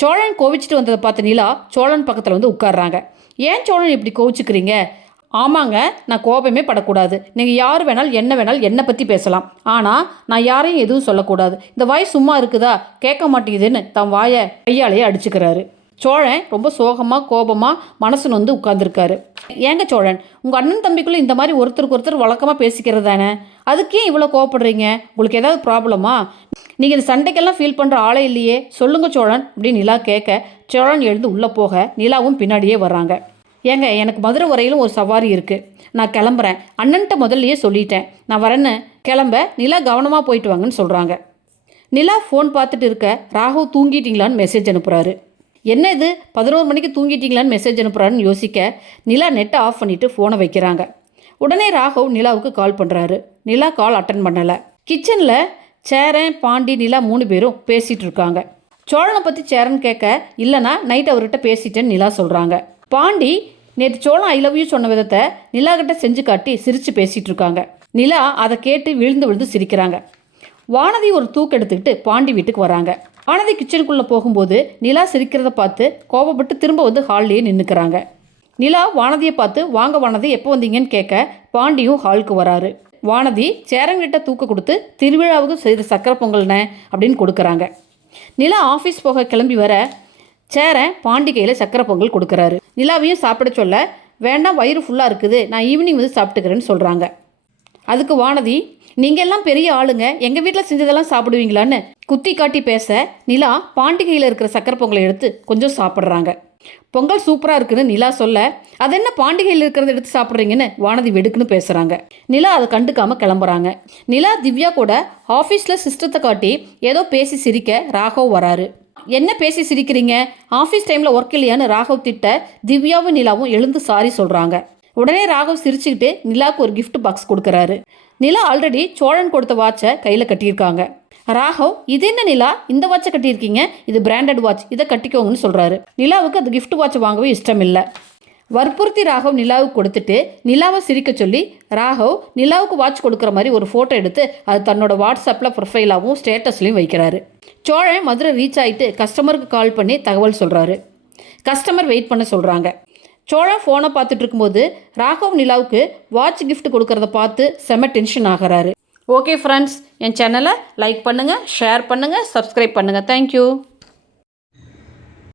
சோழன் கோவிச்சிட்டு வந்ததை பார்த்த நிலா சோழன் பக்கத்தில் வந்து உட்கார்றாங்க. ஏன் சோழன் இப்படி கோவிச்சுக்கிறீங்க? ஆமாங்க, நான் கோபமே படக்கூடாது. நீங்கள் யார் வேணாலும் என்ன வேணாலும் என்னை பற்றி பேசலாம். ஆனால் நான் யாரையும் எதுவும் சொல்லக்கூடாது. இந்த வாய் சும்மா இருக்குதா, கேட்க மாட்டேங்குதுன்னு தன் வாயை கையாலேயே அடிச்சுக்கிறாரு. சோழன் ரொம்ப சோகமாக கோபமாக மனசு வந்து உட்கார்ந்துருக்காரு. ஏங்க சோழன், உங்கள் அண்ணன் தம்பிக்குள்ளே இந்த மாதிரி ஒருத்தருக்கு ஒருத்தர் வழக்கமாக பேசிக்கிறது தானே, அதுக்கே இவ்வளோ கோவப்படுறீங்க? உங்களுக்கு ஏதாவது ப்ராப்ளமா? நீங்கள் இந்த சண்டைக்கெல்லாம் ஃபீல் பண்ணுற ஆளே இல்லையே, சொல்லுங்க சோழன் அப்படின்னு நிலா கேட்க, சோழன் எழுந்து உள்ளே போக நிலாவும் பின்னாடியே வர்றாங்க. ஏங்க, எனக்கு மதுரை வரையிலும் ஒரு சவாரி இருக்குது, நான் கிளம்புறேன். அண்ணன்ட்ட முதல்லையே சொல்லிட்டேன், நான் வரேன்னு. கிளம்ப நிலா கவனமாக போயிட்டு வாங்கன்னு சொல்கிறாங்க. நிலா ஃபோன் பார்த்துட்டு இருக்க ராகவ் தூங்கிட்டீங்களான்னு மெசேஜ் அனுப்புகிறாரு. என்ன இது 11 மணிக்கு தூங்கிட்டீங்களான்னு மெசேஜ் அனுப்புகிறாருன்னு யோசிக்க நிலா நெட்டை ஆஃப் பண்ணிவிட்டு ஃபோனை வைக்கிறாங்க. உடனே ராகவ் நிலாவுக்கு கால் பண்ணுறாரு. நிலா கால் அட்டன் பண்ணலை. கிச்சனில் சேரன், பாண்டி, நிலா 3 பேரும் பேசிகிட்டு இருக்காங்க. சோழனை பற்றி சேரன் கேட்க, இல்லைனா நைட் அவர்கிட்ட பேசிட்டேன்னு நிலா சொல்கிறாங்க. பாண்டி நேற்று சோழன் ஐ லவ் யூ சொன்ன விதத்தை நிலா கிட்ட செஞ்சு காட்டி சிரித்து பேசிகிட்டு இருக்காங்க. நிலா அதை கேட்டு விழுந்து விழுந்து சிரிக்கிறாங்க. வானதி ஒரு தூக்கு எடுத்துக்கிட்டு பாண்டி வீட்டுக்கு வராங்க. வானதி கிச்சனுக்குள்ளே போகும்போது நிலா சிரிக்கிறத பார்த்து கோபப்பட்டு திரும்ப வந்து ஹால்லேயே நின்றுக்கிறாங்க. நிலா வானதியை பார்த்து, வாங்க வானதி, எப்போ வந்தீங்கன்னு கேட்க பாண்டியும் ஹாலுக்கு வராரு. வானதி சேரங்கிட்ட தூக்க கொடுத்து, திருவிழாவுக்கு செய்த சக்கரை பொங்கல்னே அப்படின்னு கொடுக்குறாங்க. நிலா ஆஃபீஸ் போக கிளம்பி வர சேரன் பாண்டி கையில் சக்கரை பொங்கல் கொடுக்குறாரு. நிலாவையும் சாப்பிட சொல்ல, வேண்டாம் வயிறு ஃபுல்லாக இருக்குது, நான் ஈவினிங் வந்து சாப்பிட்டுக்கிறேன்னு சொல்கிறாங்க. அதுக்கு வானதி, நீங்கள் எல்லாம் பெரிய ஆளுங்க, எங்கள் வீட்டில் செஞ்சதெல்லாம் சாப்பிடுவீங்களான்னு குத்தி காட்டி பேச, நிலா பாண்டி கையில் இருக்கிற சக்கரை பொங்கலை எடுத்து கொஞ்சம் சாப்பிட்றாங்க. பொங்கல் சூப்பராக இருக்குன்னு நிலா சொல்ல, அது என்ன பாண்டி கையில் இருக்கிறத எடுத்து சாப்பிட்றீங்கன்னு வானதி வெடுக்குன்னு பேசுகிறாங்க. நிலா அதை கண்டுக்காமல் கிளம்புறாங்க. நிலா திவ்யா கூட ஆஃபீஸில் சிஸ்டத்தை காட்டி ஏதோ பேசி சிரிக்க ராகவ் வராரு. என்ன பேசி சிரிக்கிறீங்க, ஆஃபீஸ் டைமில் ஒர்க் இல்லையான்னு ராகவ் திட்ட திவ்யாவும் நிலாவும் எழுந்து சாரி சொல்கிறாங்க. உடனே ராகவ் சிரிச்சுக்கிட்டு நிலாவுக்கு ஒரு கிஃப்ட் பாக்ஸ் கொடுக்குறாரு. நிலா ஆல்ரெடி சோழன் கொடுத்த வாட்சை கையில் கட்டியிருக்காங்க. ராகவ், இது என்ன நிலா, இந்த வாட்சை கட்டியிருக்கீங்க, இது பிராண்டட் வாட்ச், இதை கட்டிக்கோங்கன்னு சொல்கிறாரு. நிலாவுக்கு அது கிஃப்ட் வாட்ச் வாங்கவே இஷ்டம் இல்லை. வற்புறுத்தி ராகவ் நிலாவுக்கு கொடுத்துட்டு நிலாவை சிரிக்க சொல்லி ராகவ் நிலாவுக்கு வாட்ச் கொடுக்குற மாதிரி ஒரு ஃபோட்டோ எடுத்து அது தன்னோட வாட்ஸ்அப்பில் ப்ரொஃபைலாகவும் ஸ்டேட்டஸ்லையும் வைக்கிறாரு. சோழன் மதுரை ரீச் ஆகிட்டு கஸ்டமருக்கு கால் பண்ணி தகவல் சொல்கிறாரு. கஸ்டமர் வெயிட் பண்ண சொல்கிறாங்க. சோழன் ஃபோனை பார்த்துட்டு இருக்கும்போது ராகவ் நிலாவுக்கு வாட்ச் கிஃப்ட் கொடுக்கறத பார்த்து செம டென்ஷன் ஆகிறாரு. ஓகே ஃப்ரெண்ட்ஸ், என் சேனலை லைக் பண்ணுங்கள், ஷேர் பண்ணுங்கள், சப்ஸ்கிரைப் பண்ணுங்கள். தேங்க்யூ.